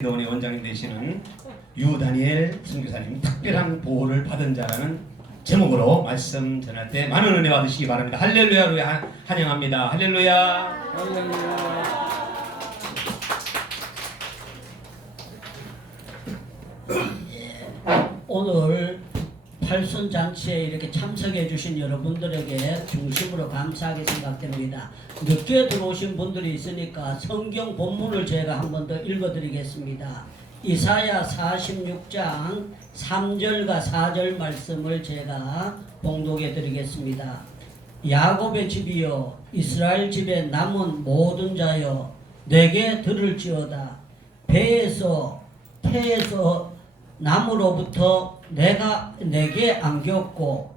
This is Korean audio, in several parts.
기도원의 원장님 되시는 유다니엘 선교사님 특별한 보호를 받은 자라는 제목으로 말씀 전할 때 많은 은혜 받으시기 바랍니다. 할렐루야로 환영합니다. 할렐루야. 할렐루야. 오늘 팔순잔치에 이렇게 참석해 주신 여러분들에게 중심으로 감사하게 생각됩니다. 늦게 들어오신 분들이 있으니까 성경 본문을 제가 한 번 더 읽어드리겠습니다. 이사야 46장 3절과 4절 말씀을 제가 봉독해 드리겠습니다. 야곱의 집이여 이스라엘 집에 남은 모든 자여 내게 들을지어다. 배에서 태에서 나무로부터 내가 내게 안겼고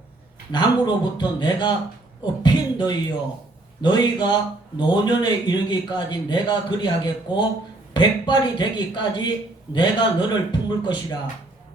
나무로부터 내가 업힌 너희요 너희가 노년에 이르기까지 내가 그리하겠고 백발이 되기까지 내가 너를 품을 것이라.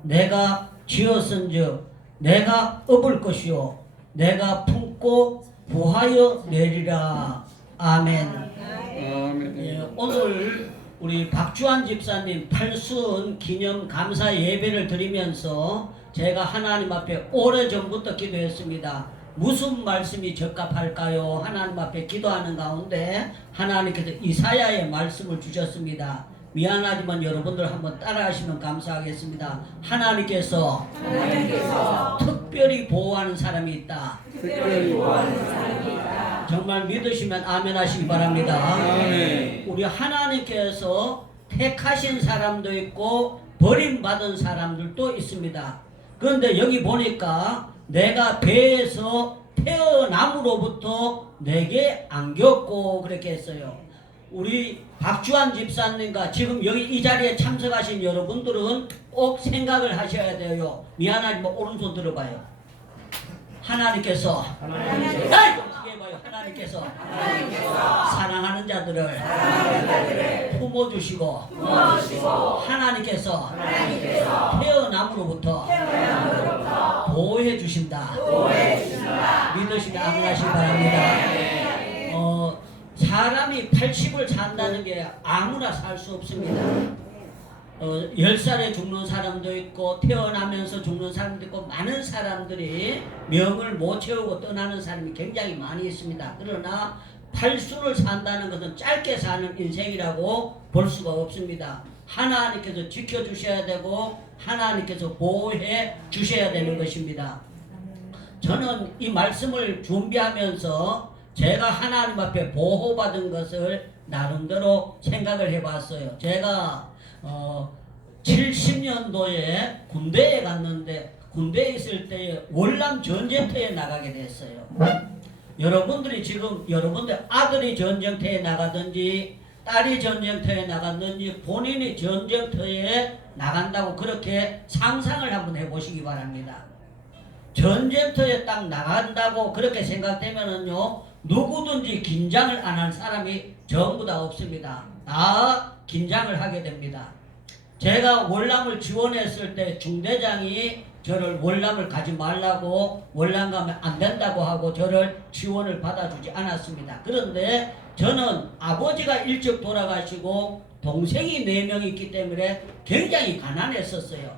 내가 지었은즉 내가 업을 것이요 내가 품고 부하여 내리라. 아멘. 예, 오늘 우리 박주환 집사님 팔순 기념 감사 예배를 드리면서 제가 하나님 앞에 오래전부터 기도했습니다. 무슨 말씀이 적합할까요? 하나님 앞에 기도하는 가운데 하나님께서 이사야의 말씀을 주셨습니다. 미안하지만 여러분들 한번 따라하시면 감사하겠습니다. 하나님께서 특별히 보호하는 사람이 있다. 정말 믿으시면 아멘 하시기 바랍니다. 아멘. 우리 하나님께서 택하신 사람도 있고 버림받은 사람들도 있습니다. 그런데 여기 보니까 내가 배에서 태어남으로부터 내게 안겼고 그렇게 했어요. 우리 박주환 집사님과 지금 여기 이 자리에 참석하신 여러분들은 꼭 생각을 하셔야 돼요. 미안하지만 오른손 들어봐요. 하나님께서 하나님께서 사랑하는 자들을 품어주시고 하나님께서 태어남으로부터 보호해 주신다. 믿으시면 아멘 하시기 바랍니다. 사람이 80을 산다는 게 아무나 살 수 없습니다. 10살에 죽는 사람도 있고 태어나면서 죽는 사람도 있고 많은 사람들이 명을 못 채우고 떠나는 사람이 굉장히 많이 있습니다. 그러나 80을 산다는 것은 짧게 사는 인생이라고 볼 수가 없습니다. 하나님께서 지켜주셔야 되고 하나님께서 보호해 주셔야 되는 것입니다. 저는 이 말씀을 준비하면서 제가 하나님 앞에 보호받은 것을 나름대로 생각을 해봤어요. 제가 70년도에 군대에 갔는데 군대에 있을 때 월남 전쟁터에 나가게 됐어요. 여러분들이 지금 여러분들 아들이 전쟁터에 나가든지 딸이 전쟁터에 나갔든지 본인이 전쟁터에 나간다고 그렇게 상상을 한번 해보시기 바랍니다. 전쟁터에 딱 나간다고 그렇게 생각되면은요 누구든지 긴장을 안 할 사람이 전부 다 없습니다. 다 긴장을 하게 됩니다. 제가 월남을 지원했을 때 중대장이 저를 월남을 가지 말라고 월남 가면 안 된다고 하고 저를 지원을 받아주지 않았습니다. 그런데 저는 아버지가 일찍 돌아가시고 동생이 4명 있기 때문에 굉장히 가난했었어요.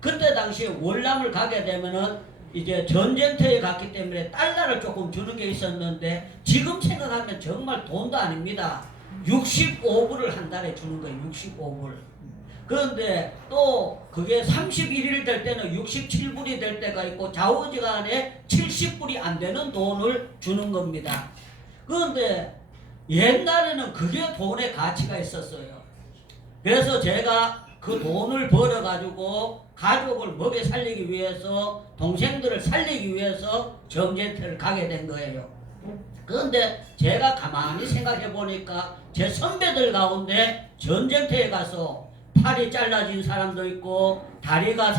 그때 당시에 월남을 가게 되면은 이제 전쟁터에 갔기 때문에 달러를 조금 주는 게 있었는데 지금 생각하면 정말 돈도 아닙니다. 65불을 한 달에 주는 거예요. 65불. 그런데 또 그게 31일 될 때는 67불이 될 때가 있고 좌우지간에 70불이 안 되는 돈을 주는 겁니다. 그런데 옛날에는 그게 돈의 가치가 있었어요. 그래서 제가 그 돈을 벌어 가지고 가족을 먹여 살리기 위해서 동생들을 살리기 위해서 전쟁터를 가게 된 거예요. 그런데 제가 가만히 생각해 보니까 제 선배들 가운데 전쟁터에 가서 팔이 잘라진 사람도 있고 다리가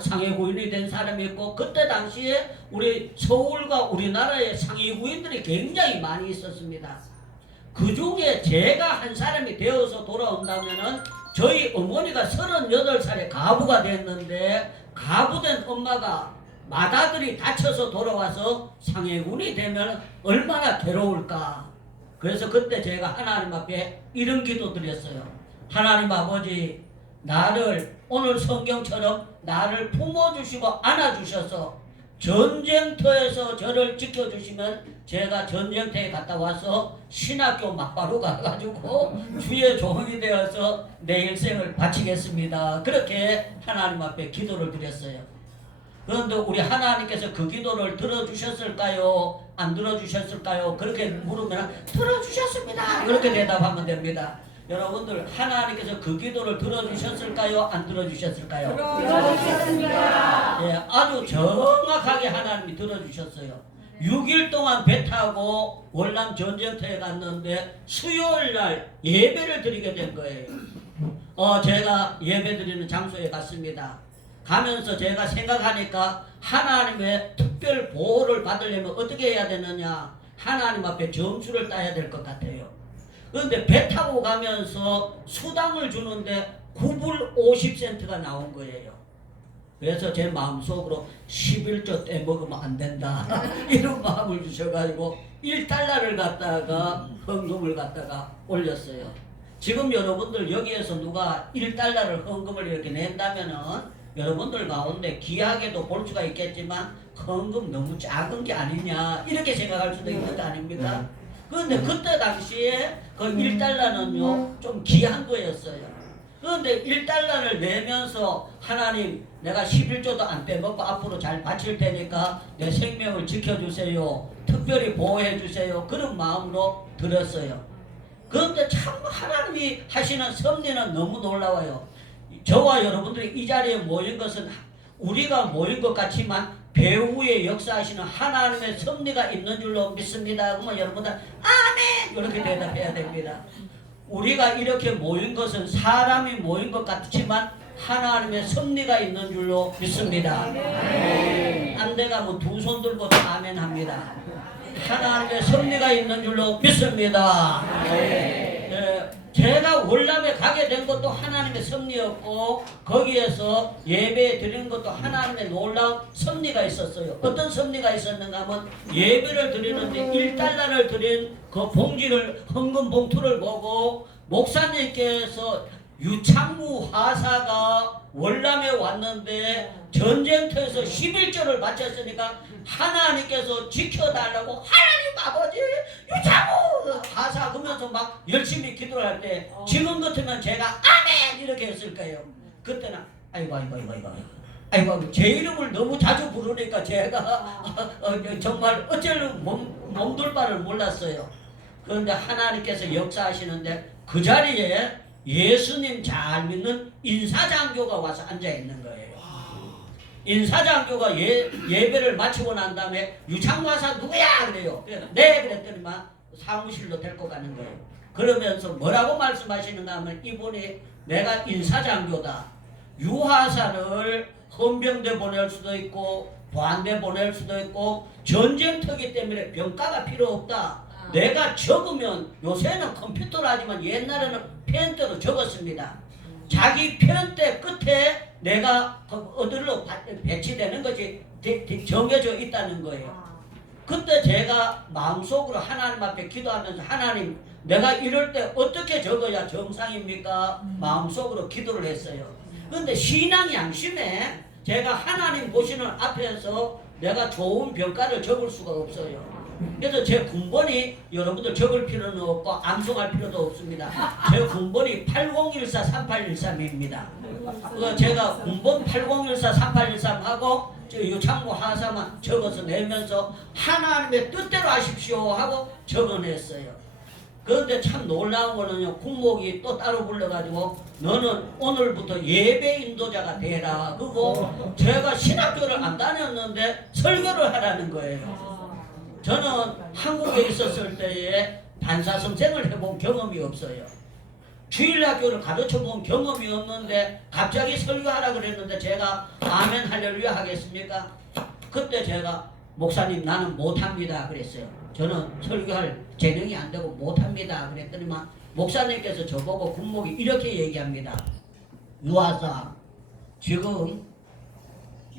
상해구인이 된 사람이 있고 그때 당시에 우리 서울과 우리나라의 상해구인들이 굉장히 많이 있었습니다. 그 중에 제가 한 사람이 되어서 돌아온다면은 저희 어머니가 38살에 가부가 됐는데 가부된 엄마가 맏아들이 다쳐서 돌아와서 상해군이 되면 얼마나 괴로울까. 그래서 그때 제가 하나님 앞에 이런 기도 드렸어요. 하나님 아버지 나를 오늘 성경처럼 나를 품어주시고 안아주셔서 전쟁터에서 저를 지켜주시면 제가 전쟁터에 갔다 와서 신학교 막바로 가가지고 주의 종이 되어서 내 일생을 바치겠습니다. 그렇게 하나님 앞에 기도를 드렸어요. 그런데 우리 하나님께서 그 기도를 들어주셨을까요? 안 들어주셨을까요? 그렇게 물으면 들어주셨습니다. 그렇게 대답하면 됩니다. 여러분들 하나님께서 그 기도를 들어주셨을까요? 안 들어주셨을까요? 들어주셨습니다. 예, 아주 정확하게 하나님이 들어주셨어요. 6일 동안 배 타고 월남 전쟁터에 갔는데 수요일 날 예배를 드리게 된 거예요. 제가 예배 드리는 장소에 갔습니다. 가면서 제가 생각하니까 하나님의 특별 보호를 받으려면 어떻게 해야 되느냐, 하나님 앞에 점수를 따야 될 것 같아요. 그런데 배 타고 가면서 수당을 주는데 9불 50센트가 나온 거예요. 그래서 제 마음속으로 11조 떼먹으면 안 된다 이런 마음을 주셔가지고 1달러를 갖다가 헌금을 갖다가 올렸어요. 지금 여러분들 여기에서 누가 1달러를 헌금을 이렇게 낸다면은 여러분들 가운데 귀하게도 볼 수가 있겠지만 헌금 너무 작은 게 아니냐 이렇게 생각할 수도 있는 거 아닙니까? 그런데 그때 당시에 그 1달러는요 좀 귀한 거였어요. 그런데 1달러를 내면서 하나님 내가 11조도 안 빼먹고 앞으로 잘 바칠 테니까 내 생명을 지켜주세요. 특별히 보호해 주세요. 그런 마음으로 들었어요. 그런데 참 하나님이 하시는 섭리는 너무 놀라워요. 저와 여러분들이 이 자리에 모인 것은 우리가 모인 것 같지만 배후에 역사하시는 하나님의 섭리가 있는 줄로 믿습니다. 그러면 여러분들 아멘 이렇게 대답해야 됩니다. 우리가 이렇게 모인 것은 사람이 모인 것 같지만 하나님의 섭리가 있는 줄로 믿습니다. 안 돼가면 두 손 들고 아멘 합니다. 하나님의 섭리가 있는 줄로 믿습니다. 제가 월남에 가게 된 것도 하나님의 섭리였고 거기에서 예배 드리는 것도 하나님의 놀라운 섭리가 있었어요. 어떤 섭리가 있었는가 하면 예배를 드리는데 1달러를 드린 그 봉지를 헌금 봉투를 보고 목사님께서 유창무 하사가 월남에 왔는데 전쟁터에서 11조를 바쳤으니까 하나님께서 지켜달라고 하나님 아버지 유창무 하사 그러면서 막 열심히 기도를 할 때 지금 같으면 제가 아멘 이렇게 했을 거예요. 그때는 아이고 제 이름을 너무 자주 부르니까 제가 정말 어쩔 몸둘 바를 몰랐어요. 그런데 하나님께서 역사하시는데 그 자리에 예수님 잘 믿는 인사장교가 와서 앉아 있는 거예요. 인사장교가 예배를 마치고 난 다음에 유창마사 누구야 그래요. 네 그랬더니만 사무실로 데리고 가는 거예요. 그러면서 뭐라고 말씀하시는가 하면 이분이 내가 인사장교다. 유하사를 헌병대 보낼 수도 있고 부안대 보낼 수도 있고 전쟁터기 때문에 병가가 필요 없다. 내가 적으면 요새는 컴퓨터로 하지만 옛날에는 펜대로 적었습니다. 자기 펜대 끝에 내가 어디로 배치되는 것이 정해져 있다는 거예요. 그때 제가 마음속으로 하나님 앞에 기도하면서 하나님 내가 이럴 때 어떻게 적어야 정상입니까? 마음속으로 기도를 했어요. 그런데 신앙 양심에 제가 하나님 보시는 앞에서 내가 좋은 병가를 적을 수가 없어요. 그래서 제 군번이 여러분들 적을 필요는 없고 암송할 필요도 없습니다. 제 군번이 80143813입니다. 제가 군번 80143813하고 유창모 하사만 적어서 내면서 하나님의 뜻대로 하십시오 하고 적어냈어요. 그런데 참 놀라운 거는요, 국목이 또 따로 불러가지고 너는 오늘부터 예배 인도자가 되라. 그리고 제가 신학교를 안 다녔는데 설교를 하라는 거예요. 저는 한국에 있었을 때에 반사선생을 해본 경험이 없어요. 주일학교를 가르쳐본 경험이 없는데 갑자기 설교하라 그랬는데 제가 아멘 할렐루야 하겠습니까? 그때 제가 목사님 나는 못합니다 그랬어요. 저는 설교할 재능이 안 되고 못합니다 그랬더니만 목사님께서 저보고 군목이 이렇게 얘기합니다. 유아사 지금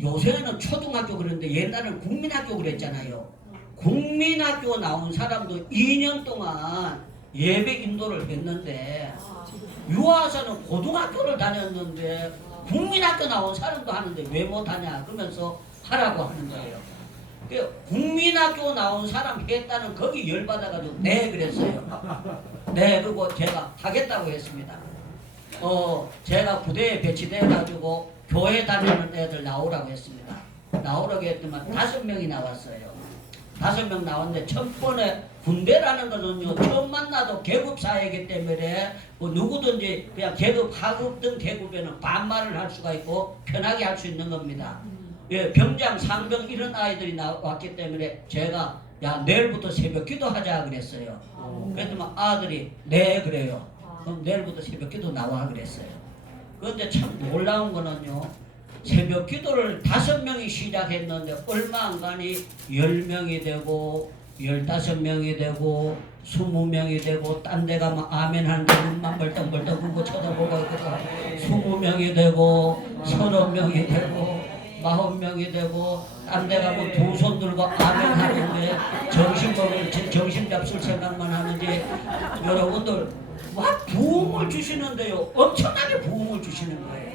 요새는 초등학교 그랬는데 옛날에는 국민학교 그랬잖아요. 국민학교 나온 사람도 2년 동안 예배 인도를 했는데 유아서는 고등학교를 다녔는데 국민학교 나온 사람도 하는데 왜 못하냐 그러면서 하라고 하는 거예요. 국민학교 나온 사람 했다는 거기 열받아가지고 네 그랬어요. 네 그리고 제가 하겠다고 했습니다. 제가 부대에 배치돼가지고 교회 다니는 애들 나오라고 했습니다. 나오라고 했더만 5명이 나왔어요. 5명 나왔는데 첫 번에 군대라는 것은요 처음 만나도 계급 사회이기 때문에 뭐 누구든지 그냥 계급 하급등 계급에는 반말을 할 수가 있고 편하게 할 수 있는 겁니다. 예, 병장, 상병 이런 아이들이 나왔기 때문에 제가 야 내일부터 새벽 기도하자 그랬어요. 그랬더니 아들이 네 그래요. 그럼 내일부터 새벽 기도 나와 그랬어요. 그런데 참 놀라운 거는요 새벽 기도를 5명이 시작했는데 얼마 안 가니 10명이 되고 15명이 되고 20명이 되고 딴 데 가면 아멘 하는데 눈만 벌떡벌떡 보고 쳐다보고 있거든. 20명이 되고 30명이 되고 40명이 되고 딴 데 가면 두 손 들고 아멘 하는데 정신 잡술 생각만 하는지 여러분들 막 부흥을 주시는데요 엄청나게 부흥을 주시는 거예요.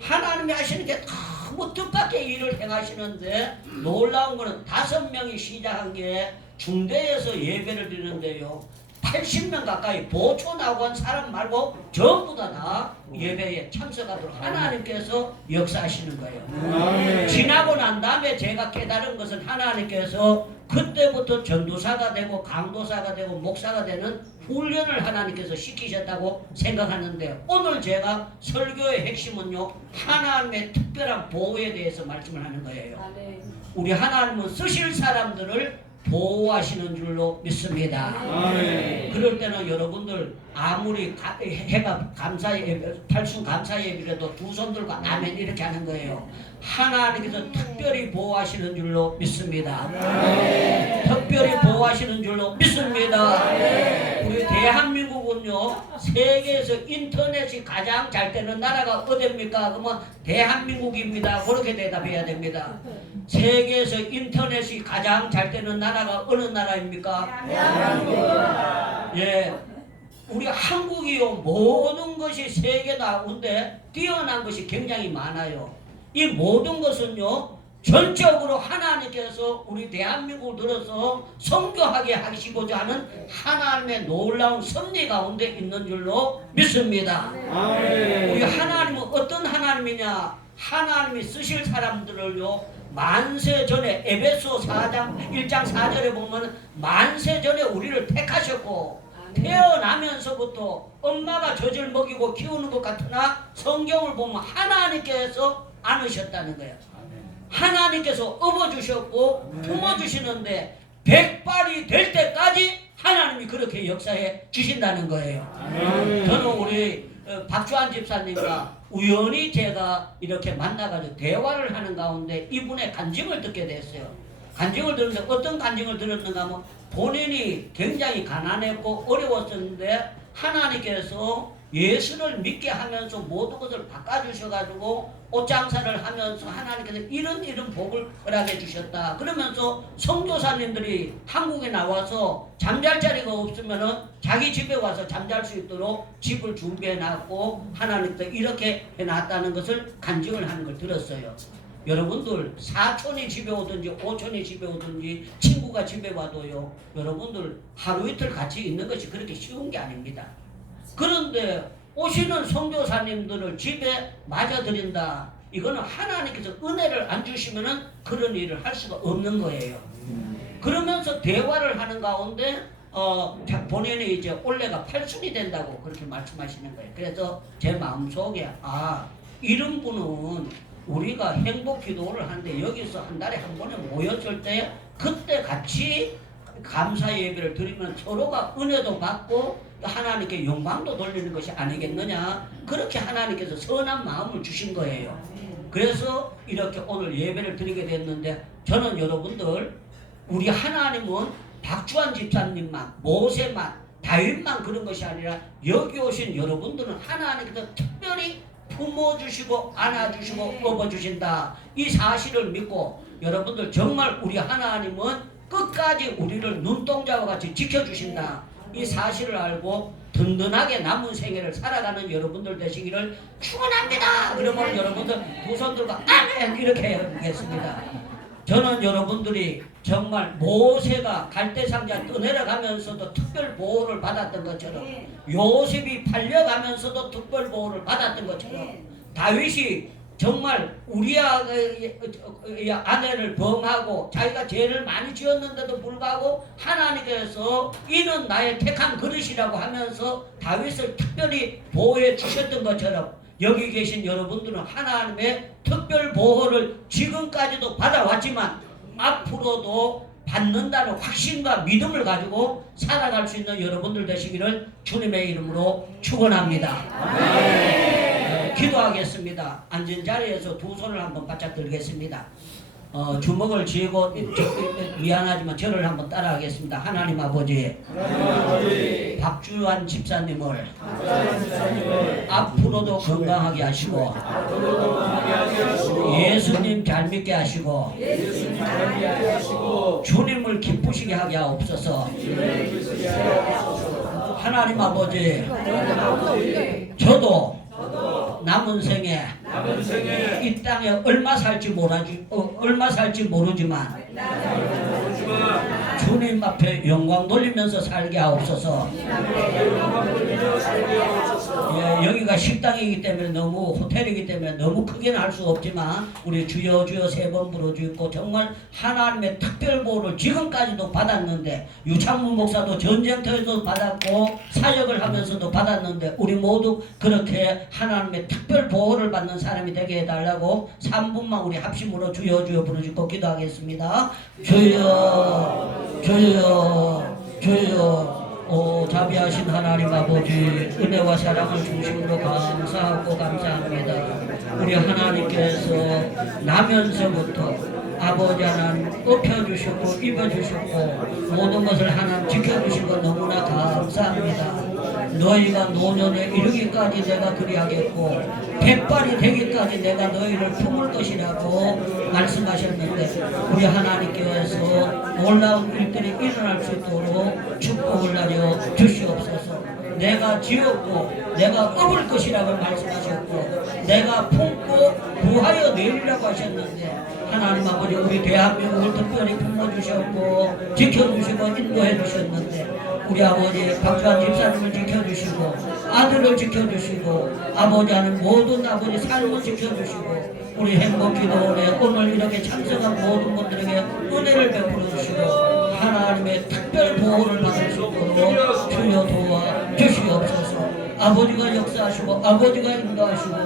하나님이 하시는 게 너무 뜻밖의 일을 행하시는데 놀라운 거는 5명이 시작한 게 중대에서 예배를 드리는데요 80명 가까이 보초 나고 한 사람 말고 전부 다 예배에 참석하도록 하나님께서 역사하시는 거예요. 지나고 난 다음에 제가 깨달은 것은 하나님께서 그때부터 전도사가 되고 강도사가 되고 목사가 되는 훈련을 하나님께서 시키셨다고 생각하는데 오늘 제가 설교의 핵심은요 하나님의 특별한 보호에 대해서 말씀을 하는 거예요. 우리 하나님은 쓰실 사람들을 보호하시는 줄로 믿습니다. 그럴 때는 여러분들 아무리 해가 감사 예배, 팔순 감사 예배라도 두 손 들고 아멘 이렇게 하는 거예요. 하나님께서 특별히 보호하시는 줄로 믿습니다. 특별히 보호하시는 줄로 믿습니다. 우리 대한민국은요 세계에서 인터넷이 가장 잘 되는 나라가 어디입니까? 그러면 대한민국입니다. 그렇게 대답해야 됩니다. 세계에서 인터넷이 가장 잘 되는 나라가 어느 나라입니까? 예, 우리 한국이요 모든 것이 세계 가운데 뛰어난 것이 굉장히 많아요. 이 모든 것은요 전적으로 하나님께서 우리 대한민국을 들어서 선교하게 하시고자 하는 하나님의 놀라운 섭리 가운데 있는 줄로 믿습니다. 우리 하나님은 어떤 하나님이냐? 하나님이 쓰실 사람들을요 만세 전에 에베소 4장 1장 4절에 보면 만세 전에 우리를 택하셨고 태어나면서부터 엄마가 젖을 먹이고 키우는 것 같으나 성경을 보면 하나님께서 안으셨다는 거예요. 하나님께서 업어주셨고 품어주시는데 100발이 될 때까지 하나님이 그렇게 역사해 주신다는 거예요. 저는 우리 박주환 집사님과 우연히 제가 이렇게 만나가지고 대화를 하는 가운데 이분의 간증을 듣게 됐어요. 간증을 들었는데 어떤 간증을 들었는가 하면 본인이 굉장히 가난했고 어려웠었는데 하나님께서 예수를 믿게 하면서 모든 것을 바꿔주셔가지고 옷장사를 하면서 하나님께서 이런 복을 허락해 주셨다. 그러면서 선교사님들이 한국에 나와서 잠잘 자리가 없으면은 자기 집에 와서 잠잘 수 있도록 집을 준비해 놨고 하나님께서 이렇게 해놨다는 것을 간증을 하는 걸 들었어요. 여러분들 사촌이 집에 오든지 오촌이 집에 오든지 친구가 집에 와도요 여러분들 하루 이틀 같이 있는 것이 그렇게 쉬운 게 아닙니다. 그런데 오시는 선교사님들을 집에 맞아들인다. 이거는 하나님께서 은혜를 안 주시면은 그런 일을 할 수가 없는 거예요. 그러면서 대화를 하는 가운데 본인이 이제 올해가 8순이 된다고 그렇게 말씀하시는 거예요. 그래서 제 마음속에 이런 분은 우리가 행복 기도를 하는데 여기서 한 달에 한 번에 모였을 때 그때 같이 감사 예배를 드리면 서로가 은혜도 받고 하나님께 영광도 돌리는 것이 아니겠느냐. 그렇게 하나님께서 선한 마음을 주신 거예요. 그래서 이렇게 오늘 예배를 드리게 됐는데 저는 여러분들 우리 하나님은 박주환 집사님만 모세만 다윗만 그런 것이 아니라 여기 오신 여러분들은 하나님께서 특별히 품어주시고 안아주시고 업어주신다. 이 사실을 믿고 여러분들 정말 우리 하나님은 끝까지 우리를 눈동자와 같이 지켜주신다. 이 사실을 알고 든든하게 남은 생애를 살아가는 여러분들 되시기를 축원합니다. 그러면 여러분들 두 손 들고 아멘 이렇게 하겠습니다. 저는 여러분들이 정말 모세가 갈대상자 떠내려가면서도 특별 보호를 받았던 것처럼 요셉이 팔려가면서도 특별 보호를 받았던 것처럼 다윗이 정말 우리아의 아내를 범하고 자기가 죄를 많이 지었는데도 불구하고 하나님께서 이는 나의 택한 그릇이라고 하면서 다윗을 특별히 보호해 주셨던 것처럼 여기 계신 여러분들은 하나님의 특별 보호를 지금까지도 받아왔지만 앞으로도 받는다는 확신과 믿음을 가지고 살아갈 수 있는 여러분들 되시기를 주님의 이름으로 축원합니다. 기도하겠습니다. 앉은 자리에서 두 손을 한번 바짝 들겠습니다. 주먹을 쥐고 미안하지만 저를 한번 따라하겠습니다. 하나님 아버지, 박주환 집사님을 앞으로도 건강하게 하시고 예수님 잘 믿게 하시고 주님을 기쁘시게 하게 하옵소서. 하나님 아버지, 저도 남은 생에 이 땅에 얼마 살지 모르지만 주님 앞에 영광 돌리면서 살게 하옵소서. 예, 여기가 식당이기 때문에 너무 호텔이기 때문에 너무 크게는 할 수 없지만 우리 주여 주여 세 번 부르짖고 정말 하나님의 특별 보호를 지금까지도 받았는데 유창문 목사도 전쟁터에도 받았고 사역을 하면서도 받았는데 우리 모두 그렇게 하나님의 특별 보호를 받는 사람이 되게 해달라고 3분만 우리 합심으로 주여 주여 부르짖고 기도하겠습니다. 주여 주여 주여. 오 자비하신 하나님 아버지, 은혜와 사랑을 중심으로 감사하고 감사합니다. 우리 하나님께서 나면서부터 아버지 하나님 업혀주시고 입어주시고 모든 것을 하나님 지켜주시고 너무나 감사합니다. 너희가 노년에 이르기까지 내가 그리하겠고 백발이 되기까지 내가 너희를 품을 것이라고 말씀하셨는데 우리 하나님께서 놀라운 일들이 일어날 수 있도록 축복을 하려 주시옵소서. 내가 지었고 내가 업을 것이라고 말씀하셨고 내가 품고 부하여 내리라고 하셨는데 하나님 아버지 우리 대한민국을 특별히 품어주셨고 지켜주시고 인도해주셨는데 우리 아버지 박주환 집사님을 지켜주시고 아들을 지켜주시고 아버지 하는 모든 아버지 삶을 지켜주시고 우리 행복기도원에 오늘 이렇게 참석한 모든 분들에게 은혜를 베풀어 주시고 하나님의 특별 보호를 받을 수 있도록 주여 도와 주시옵소서. 아버지가 역사하시고 아버지가 인도하시고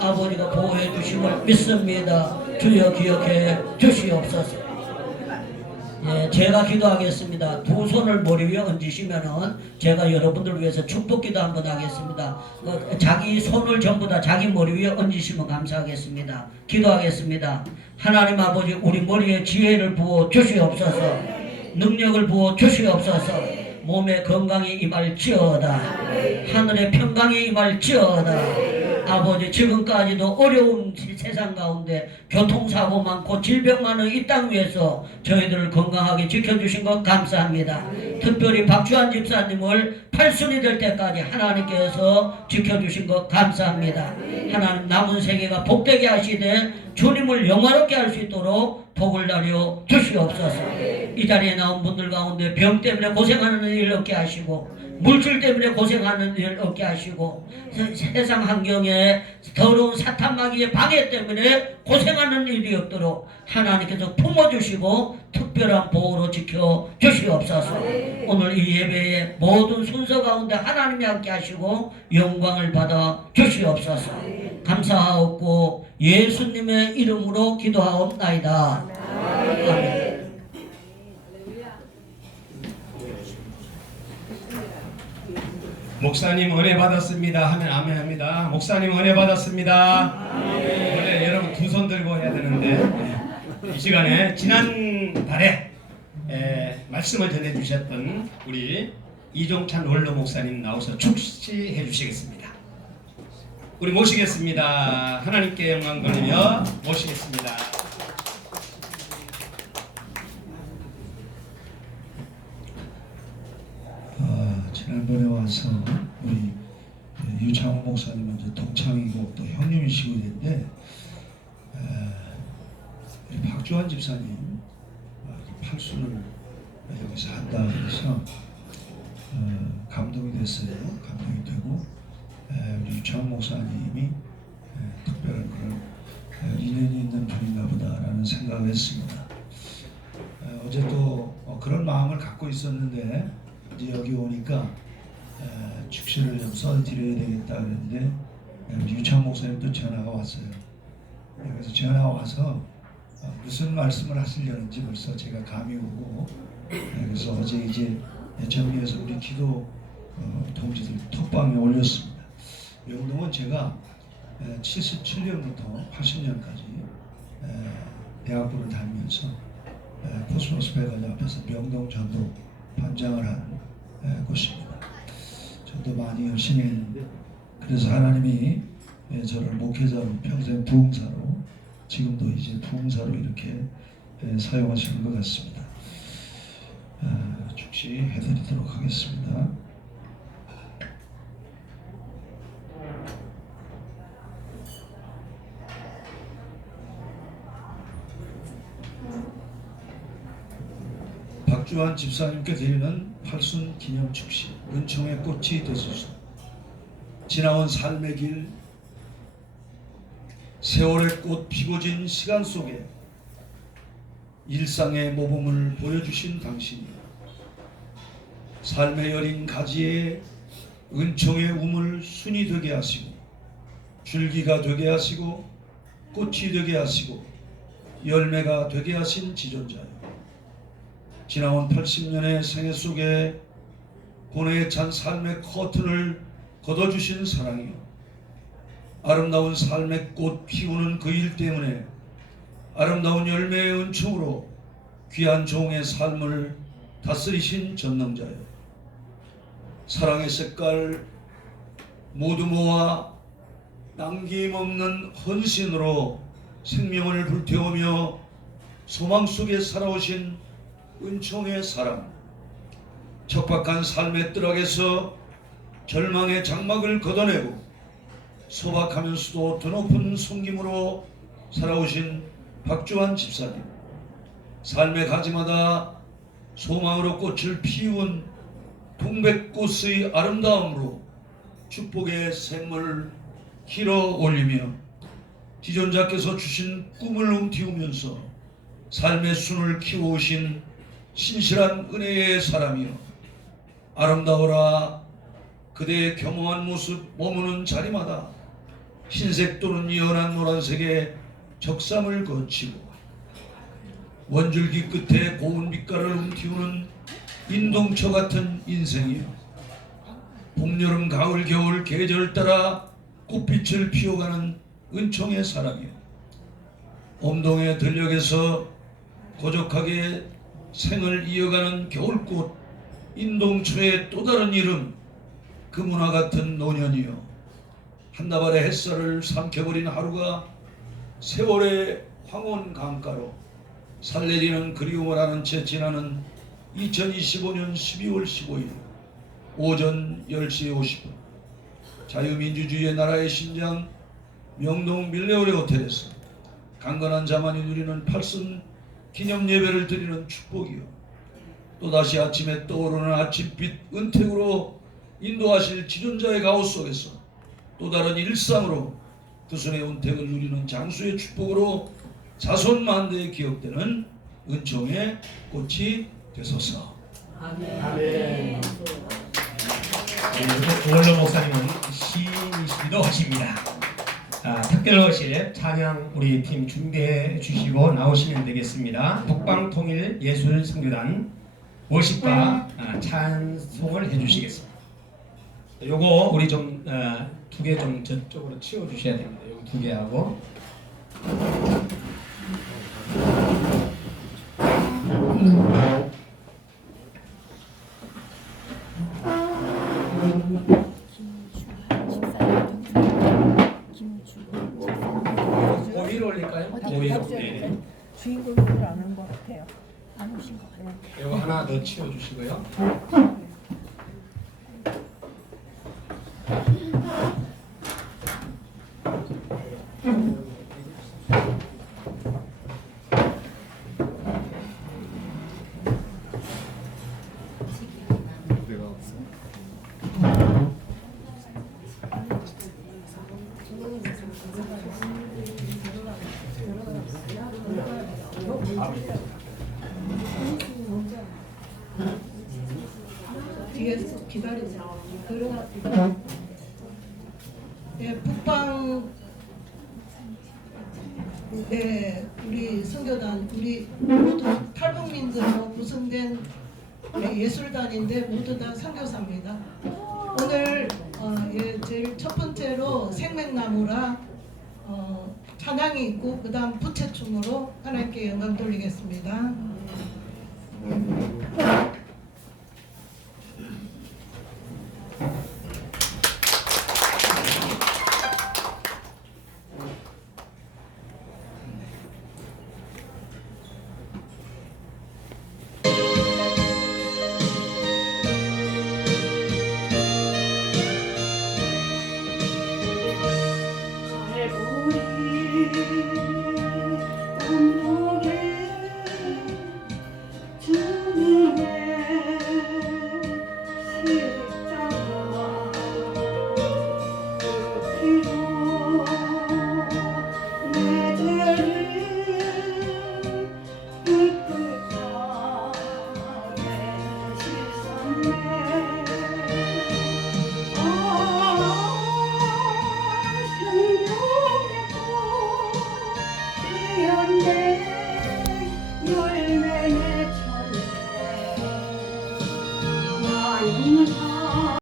아버지가 보호해 주심을 믿습니다. 주여 기억해 주시옵소서. 예, 제가 기도하겠습니다. 두 손을 머리 위에 얹으시면은 제가 여러분들 위해서 축복기도 한번 하겠습니다. 자기 손을 전부 다 자기 머리 위에 얹으시면 감사하겠습니다. 기도하겠습니다. 하나님 아버지 우리 머리에 지혜를 부어 주시옵소서. 능력을 부어 주시옵소서. 몸에 건강이 임할지어다. 하늘의 평강이 임할지어다. 아버지 지금까지도 어려운 세상 가운데 교통사고 많고 질병 많은 이 땅 위에서 저희들을 건강하게 지켜주신 것 감사합니다. 특별히 박주환 집사님을 팔순이 될 때까지 하나님께서 지켜주신 것 감사합니다. 하나님 남은 생애가 복되게 하시되 주님을 영화롭게 할 수 있도록 복을 나려 주시옵소서. 이 자리에 나온 분들 가운데 병 때문에 고생하는 일 없게 하시고 물질 때문에 고생하는 일 없게 하시고 세상 환경에 더러운 사탄 마귀의 방해 때문에 고생하는 일이 없도록 하나님께서 품어주시고 특별한 보호로 지켜 주시옵소서. 오늘 이 예배의 모든 순서 가운데 하나님이 함께 하시고 영광을 받아 주시옵소서. 감사하옵고 예수님의 이름으로 기도하옵나이다. 아멘. 목사님 은혜 받았습니다 하면 아멘 합니다. 목사님 은혜 받았습니다. 원래 여러분 두 손 들고 해야 되는데 이 시간에 지난 달에 말씀을 전해 주셨던 우리 이종찬 원로 목사님 나오셔서 축시해 주시겠습니다. 우리 모시겠습니다. 하나님께 영광 돌리며 모시겠습니다. 안에서 우리 유창호 목사님은 이제 동창이고 또 형님이시고 이랬는데 우리 박주환 집사님 팔순을 여기서 한다 그래서 감동이 됐어요. 감동이 되고 우리 유창호 목사님이 특별한 그런 인연이 있는 분인가 보다라는 생각을 했습니다. 어제 또 그런 마음을 갖고 있었는데 이제 여기 오니까 축시를 좀 써드려야 되겠다 그랬는데 유창 목사님도 전화가 왔어요. 그래서 전화가 와서 무슨 말씀을 하시려는지 벌써 제가 감이 오고 그래서 어제 이제 정리해서 우리 기도 동지들 톡방에 올렸습니다. 명동은 제가 77년부터 80년까지 대학부를 다니면서 코스모스 백화점 앞에서 명동 전도 반장을 한 곳입니다. 저도 많이 열심히 했는데 그래서 하나님이 저를 목회자로 평생 부흥사로 지금도 이제 부흥사로 이렇게 사용하시는 것 같습니다. 축시해드리도록 하겠습니다. 박주환 집사님께 드리는 팔순 기념 축시 은총의 꽃이 되소서. 지나온 삶의 길 세월의 꽃 피고진 시간 속에 일상의 모범을 보여주신 당신이 삶의 여린 가지에 은총의 우물 순이 되게 하시고 줄기가 되게 하시고 꽃이 되게 하시고 열매가 되게 하신 지존자요. 지나온 80년의 생애 속에 고뇌에 찬 삶의 커튼을 걷어주신 사랑이요. 아름다운 삶의 꽃 피우는 그 일 때문에 아름다운 열매의 은총으로 귀한 종의 삶을 다스리신 전능자요. 사랑의 색깔 모두 모아 남김없는 헌신으로 생명을 불태우며 소망 속에 살아오신 은총의 사랑, 척박한 삶의 뜰악에서 절망의 장막을 걷어내고 소박하면서도 드높은 섬김으로 살아오신 박주환 집사님, 삶의 가지마다 소망으로 꽃을 피운 동백꽃의 아름다움으로 축복의 샘을 길어 올리며 지존자께서 주신 꿈을 움티우면서 삶의 순을 키워오신 신실한 은혜의 사람이여, 아름다워라. 그대의 겸허한 모습 머무는 자리마다 흰색 또는 연한 노란색의 적삼을 거치고 원줄기 끝에 고운 빛깔을 움티우는 인동처 같은 인생이여, 봄, 여름, 가을, 겨울 계절 따라 꽃빛을 피워가는 은총의 사랑이여, 엄동의 들녘에서 고적하게 생을 이어가는 겨울꽃 인동초의 또 다른 이름 금은화 같은 노년이여, 한나발의 햇살을 삼켜버린 하루가 세월의 황혼 강가로 살내리는 그리움을 하는 채 지나는 2025년 12월 15일 오전 10시 50분 자유민주주의의 나라의 심장 명동 밀레오레 호텔에서 강건한 자만이 누리는 팔순 기념 예배를 드리는 축복이요, 또다시 아침에 떠오르는 아침빛 은택으로 인도하실 지존자의 가호 속에서 또 다른 일상으로 그손의 은택을 누리는 장수의 축복으로 자손만대에 기억되는 은총의 꽃이 되소서. 아멘. 오월로 목사님은 시인이시기도 하십니다. 특별허실 찬양 우리 팀 준비해 주시고 나오시면 되겠습니다. 북방통일예술선교단 워십과 찬송을 해주시겠습니다. 요거 우리 좀 두 개 좀 저쪽으로 치워 주셔야 됩니다. 요거 두 개 하고. 위로 올릴까요? 위로. 네. 주인공을 안 한 것 같아요. 안 오신 것 같아요. 요거 하나 더 치워 주시고요. 뒤에서 기다리자. 네, 북방 네, 우리 선교단 우리 모두 탈북민들로 구성된 우리 예술단인데 모두 다 선교사입니다. 오늘 제일 첫 번째로 생명나무라 찬양이 있고 그 다음 부채춤으로 하나님께 영광 돌리겠습니다.